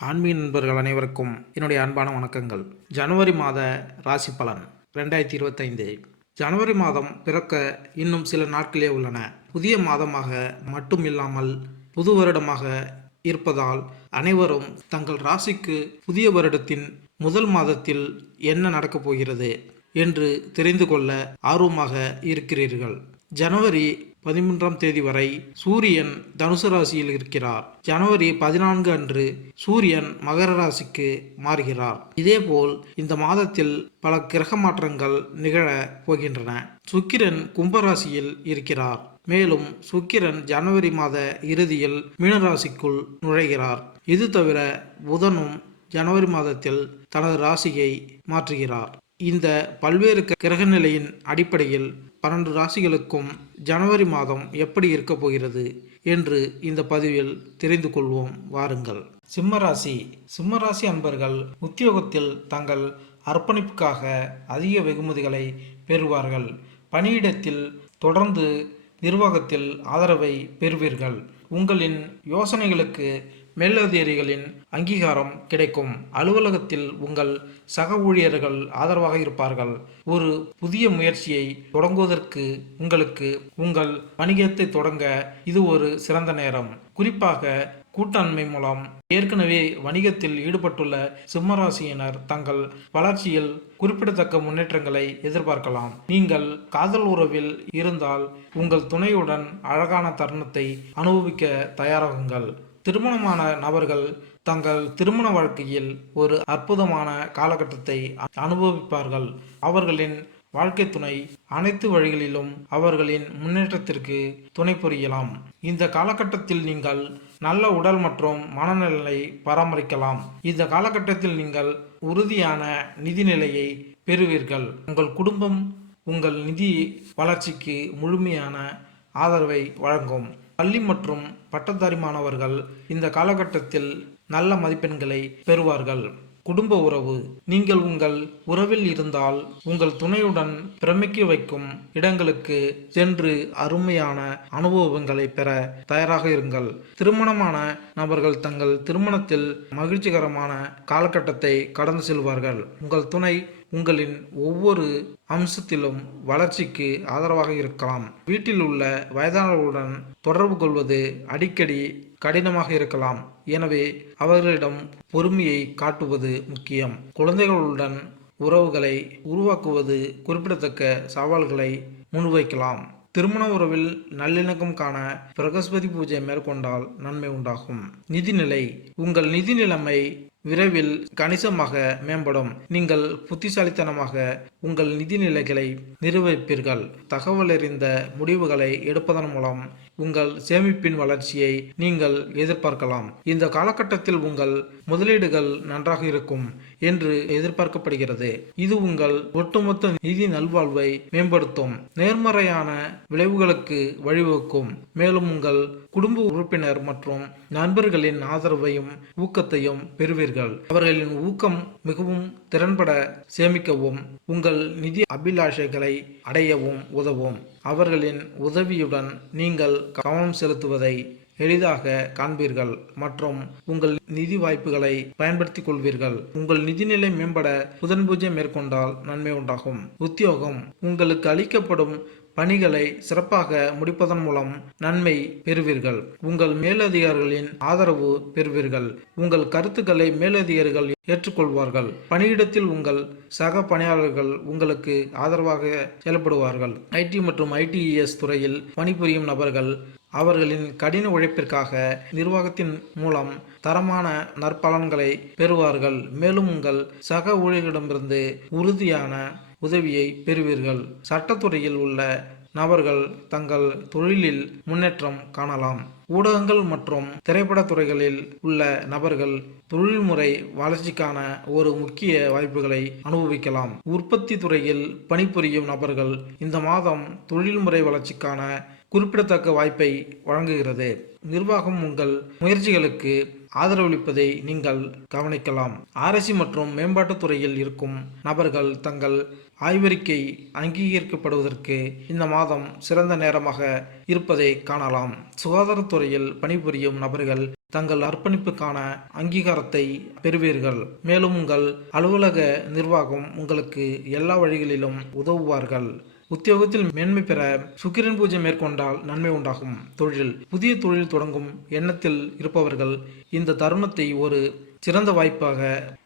ஆன்மீக நண்பர்கள் அனைவருக்கும் என்னுடைய அன்பான வணக்கங்கள். ஜனவரி மாத ராசி பலன் 2025. ஜனவரி மாதம் பிறக்க இன்னும் சில நாட்களே உள்ளன. புதிய மாதமாக மட்டும் இல்லாமல் புது வருடமாக இருப்பதால் அனைவரும் தங்கள் ராசிக்கு புதிய வருடத்தின் முதல் மாதத்தில் என்ன நடக்கப் போகிறது என்று தெரிந்து கொள்ள ஆர்வமாக இருக்கிறீர்கள். ஜனவரி 13ஆம் தேதி வரை சூரியன் தனுசு ராசியில் இருக்கிறார். ஜனவரி 14 அன்று சூரியன் மகர ராசிக்கு மாறுகிறார். இதேபோல் இந்த மாதத்தில் பல கிரக மாற்றங்கள் நிகழ போகின்றன. சுக்கிரன் கும்பராசியில் இருக்கிறார். மேலும் சுக்கிரன் ஜனவரி மாத இறுதியில் மீனராசிக்குள் நுழைகிறார். இது தவிர புதனும் ஜனவரி மாதத்தில் தனது ராசியை மாற்றுகிறார். இந்த பல்வேறு கிரக நிலையின் அடிப்படையில் 12 ராசிகளுக்கும் ஜனவரி மாதம் எப்படி இருக்க போகிறது என்று இந்த பதிவில் தெரிந்து கொள்வோம். வாருங்கள். சிம்மராசி அன்பர்கள் உத்தியோகத்தில் தங்கள் அர்ப்பணிப்புக்காக அதிக வெகுமதிகளை பெறுவார்கள். பணியிடத்தில் தொடர்ந்து நிர்வாகத்தில் ஆதரவை பெறுவீர்கள். உங்களின் யோசனைகளுக்கு மேலதிகாரிகளின் அங்கீகாரம் கிடைக்கும். அலுவலகத்தில் உங்கள் சக ஊழியர்கள் ஆதரவாக இருப்பார்கள். ஒரு புதிய முயற்சியை தொடங்குவதற்கு உங்களுக்கு உங்கள் வணிகத்தை தொடங்க இது ஒரு சிறந்த நேரம். குறிப்பாக கூட்டாண்மை மூலம் ஏற்கனவே வணிகத்தில் ஈடுபட்டுள்ள சிம்மராசியினர் தங்கள் வளர்ச்சியில் குறிப்பிடத்தக்க முன்னேற்றங்களை எதிர்பார்க்கலாம். நீங்கள் காதல் உறவில் இருந்தால் உங்கள் துணையுடன் அழகான தருணத்தை அனுபவிக்க தயாராகுங்கள். திருமணமான நபர்கள் தங்கள் திருமண வாழ்க்கையில் ஒரு அற்புதமான காலகட்டத்தை அனுபவிப்பார்கள். அவர்களின் வாழ்க்கை துணை அனைத்து வழிகளிலும் அவர்களின் முன்னேற்றத்திற்கு துணை புரியலாம். இந்த காலகட்டத்தில் நீங்கள் நல்ல உடல் மற்றும் மனநலனை பராமரிக்கலாம். இந்த காலகட்டத்தில் நீங்கள் உறுதியான நிதி நிலையை பெறுவீர்கள். உங்கள் குடும்பம் உங்கள் நிதி வளர்ச்சிக்கு முழுமையான ஆதரவை வழங்கும். பள்ளி மற்றும் பட்டதாரி மாணவர்கள் இந்த காலகட்டத்தில் நல்ல மதிப்பெண்களை பெறுவார்கள். குடும்ப உறவு. நீங்கள் உங்கள் உறவில் இருந்தால் உங்கள் துணையுடன் பிரமிக்க வைக்கும் இடங்களுக்கு சென்று அருமையான அனுபவங்களை பெற தயாராக இருங்கள். திருமணமான நபர்கள் தங்கள் திருமணத்தில் மகிழ்ச்சிகரமான காலகட்டத்தை கடந்து செல்வார்கள். உங்கள் துணை உங்களின் ஒவ்வொரு அம்சத்திலும் வளர்ச்சிக்கு ஆதரவாக இருக்கலாம். வீட்டில் உள்ள வயதானவர்களுடன் தொடர்பு கொள்வது அடிக்கடி கடினமாக இருக்கலாம். எனவே அவர்களிடம் பொறுமையை காட்டுவது முக்கியம். குழந்தைகளுடன் உறவுகளை உருவாக்குவது குறிப்பிடத்தக்க சவால்களை முன்வைக்கலாம். திருமண உறவில் நல்லிணக்கம் காண பிரகஸ்பதி பூஜை மேற்கொண்டால் நன்மை உண்டாகும். நிதிநிலை. உங்கள் நிதி நிலைமை விரைவில் கணிசமாக மேம்படும். நீங்கள் புத்திசாலித்தனமாக உங்கள் நிதி நிலைகளை நிர்வகிப்பீர்கள். தகவலறிந்த முடிவுகளை எடுப்பதன் மூலம் உங்கள் சேமிப்பின் வளர்ச்சியை நீங்கள் எதிர்பார்க்கலாம். இந்த காலகட்டத்தில் உங்கள் முதலீடுகள் நன்றாக இருக்கும் என்று எதிர்பார்க்கப்படுகிறது. இது உங்கள் ஒட்டுமொத்த நிதி நல்வாழ்வை மேம்படுத்தும். நேர்மறையான விளைவுகளுக்கு வழிவகுக்கும். மேலும் உங்கள் குடும்ப உறுப்பினர் மற்றும் நண்பர்களின் ஆதரவையும் ஊக்கத்தையும் பெறுவீர்கள். அவர்களின் ஊக்கம் மிகவும் திறன்பட சேமிக்கவும் உங்கள் நிதி அபிலாஷைகளை அடையவும் உதவும். அவர்களின் உதவியுடன் நீங்கள் கவனம் செலுத்துவதை எளிதாக காண்பீர்கள் மற்றும் உங்கள் நிதி வாய்ப்புகளை பயன்படுத்திக் கொள்வீர்கள். உங்கள் நிதிநிலை மேம்பட புதன் பூஜை மேற்கொண்டால் நன்மை உண்டாகும். உத்தியோகம். உங்களுக்கு அளிக்கப்படும் பணிகளை சிறப்பாக முடிப்பதன் மூலம் நன்மை பெறுவீர்கள். உங்கள் மேலதிகாரிகளின் ஆதரவு பெறுவீர்கள். உங்கள் கருத்துக்களை மேலதிகாரிகள் ஏற்றுக்கொள்வார்கள். பணியிடத்தில் உங்கள் சக பணியாளர்கள் உங்களுக்கு ஆதரவாக செயல்படுவார்கள். ஐடி மற்றும் ஐடிஎஸ் துறையில் பணிபுரியும் நபர்கள் அவர்களின் கடின உழைப்பிற்காக நிர்வாகத்தின் மூலம் தரமான நற்பலன்களை பெறுவார்கள். மேலும் உங்கள் சக ஊழியர்களிடமிருந்து உறுதியான உதவியை பெறுவீர்கள். சட்டத்துறையில் உள்ள நபர்கள் தங்கள் தொழிலில் முன்னேற்றம் காணலாம். ஊடகங்கள் மற்றும் திரைப்பட துறைகளில் உள்ள நபர்கள் தொழில்முறை வளர்ச்சிக்கான ஒரு முக்கிய வாய்ப்புகளை அனுபவிக்கலாம். உற்பத்தி துறையில் பணிபுரியும் நபர்கள் இந்த மாதம் தொழில்முறை வளர்ச்சிக்கான குறிப்பிடத்தக்க வாய்ப்பை வழங்குகிறது. நிர்வாகம் உங்கள் முயற்சிகளுக்கு ஆதரவளிப்பதை நீங்கள் கவனிக்கலாம். ஆராய்ச்சி மற்றும் மேம்பாட்டுத் துறையில் இருக்கும் நபர்கள் தங்கள் ஆய்வறிக்கை அங்கீகரிக்கப்படுவதற்கு இந்த மாதம் சிறந்த நேரமாக இருப்பதை காணலாம். சுகாதாரத்துறையில் பணிபுரியும் நபர்கள் தங்கள் அர்ப்பணிப்புக்கான அங்கீகாரத்தை பெறுவீர்கள். மேலும் உங்கள் அலுவலக நிர்வாகம் உங்களுக்கு எல்லா வழிகளிலும் உதவுவார்கள். உத்தியோகத்தில் மேன்மை பெற சுக்கிரன் பூஜை மேற்கொண்டால் நன்மை உண்டாகும். புதிய தொழில் தொடங்கும் எண்ணத்தில் இருப்பவர்கள் இந்த தருணத்தை ஒரு சிறந்த வாய்ப்பாக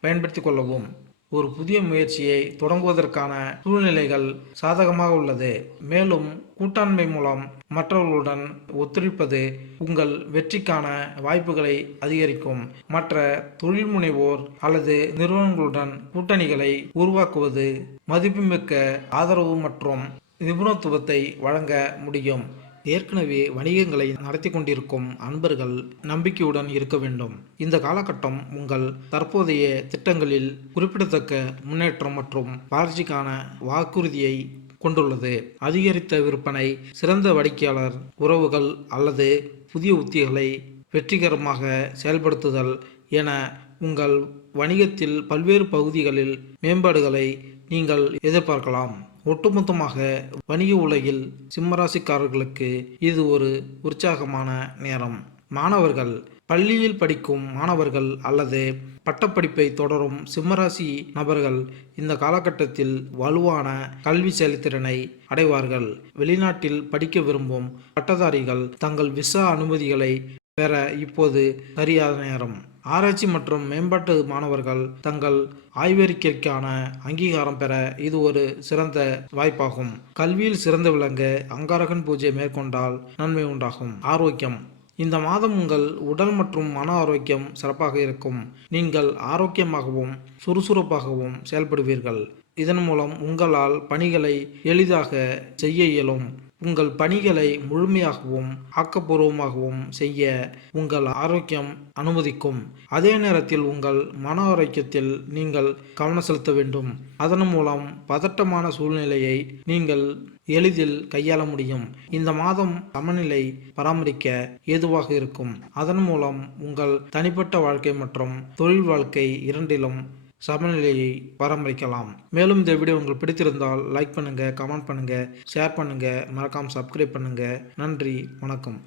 பயன்படுத்திக் கொள்ளவும். ஒரு புதிய முயற்சியை தொடங்குவதற்கான சூழ்நிலைகள் சாதகமாக உள்ளது. மேலும் கூட்டாண்மை மூலம் மற்றவர்களுடன் ஒத்துழைப்பது உங்கள் வெற்றிக்கான வாய்ப்புகளை அதிகரிக்கும். மற்ற தொழில் முனைவோர் அல்லது நிறுவனங்களுடன் கூட்டணிகளை உருவாக்குவது மதிப்புமிக்க ஆதரவு மற்றும் நிபுணத்துவத்தை வழங்க முடியும். ஏற்கனவே வணிகங்களை நடத்தி கொண்டிருக்கும் அன்பர்கள் நம்பிக்கையுடன் இருக்க வேண்டும். இந்த காலகட்டம் உங்கள் தற்போதைய திட்டங்களில் குறிப்பிடத்தக்க முன்னேற்றம் மற்றும் வளர்ச்சிக்கான வாக்குறுதியை கொண்டுள்ளது. அதிகரித்த விற்பனை, சிறந்த வாடிக்கையாளர் உறவுகள் அல்லது புதிய உத்திகளை வெற்றிகரமாக செயல்படுத்துதல் என உங்கள் வணிகத்தில் பல்வேறு பகுதிகளில் மேம்பாடுகளை நீங்கள் எதிர்பார்க்கலாம். ஒட்டுமொத்தமாக வணிக உலகில் சிம்மராசிக்காரர்களுக்கு இது ஒரு உற்சாகமான நேரம். மாணவர்கள், பள்ளியில் படிக்கும் மாணவர்கள் அல்லது பட்டப்படிப்பை தொடரும் சிம்மராசி நபர்கள் இந்த காலகட்டத்தில் வலுவான கல்வி செயல்திறனை அடைவார்கள். வெளிநாட்டில் படிக்க விரும்பும் பட்டதாரிகள் தங்கள் விசா அனுமதிகளை பெற இப்போது சரியான நேரம். ஆராய்ச்சி மற்றும் மேம்பாட்டு மாணவர்கள் தங்கள் ஆய்வறிக்கைக்கான அங்கீகாரம் பெற இது ஒரு சிறந்த வாய்ப்பாகும். கல்வியில் சிறந்து விளங்க அங்காரகன் பூஜை மேற்கொண்டால் நன்மை உண்டாகும். ஆரோக்கியம், இந்த மாதம் உங்கள் உடல் மற்றும் மன ஆரோக்கியம் சிறப்பாக இருக்கும். நீங்கள் ஆரோக்கியமாகவும் சுறுசுறுப்பாகவும் செயல்படுவீர்கள். இதன் மூலம் உங்களால் பணிகளை எளிதாக செய்ய இயலும். உங்கள் பணிகளை முழுமையாகவும் ஆக்கப்பூர்வமாகவும் செய்ய உங்கள் ஆரோக்கியம் அனுமதிக்கும். அதே நேரத்தில் உங்கள் மன ஆரோக்கியத்தில் நீங்கள் கவனம் செலுத்த வேண்டும். அதன் மூலம் பதட்டமான சூழ்நிலையை நீங்கள் எளிதில் கையாள முடியும். இந்த மாதம் சமநிலை பராமரிக்க ஏதுவாக இருக்கும். அதன் மூலம் உங்கள் தனிப்பட்ட வாழ்க்கை மற்றும் தொழில் வாழ்க்கை இரண்டிலும் சமநிலையை பராமரிக்கலாம். மேலும் இந்த வீடியோ உங்களுக்கு பிடித்திருந்தால் லைக் பண்ணுங்கள், கமெண்ட் பண்ணுங்கள், ஷேர் பண்ணுங்கள், மறக்காமல் சப்ஸ்கிரைப் பண்ணுங்கள். நன்றி, வணக்கம்.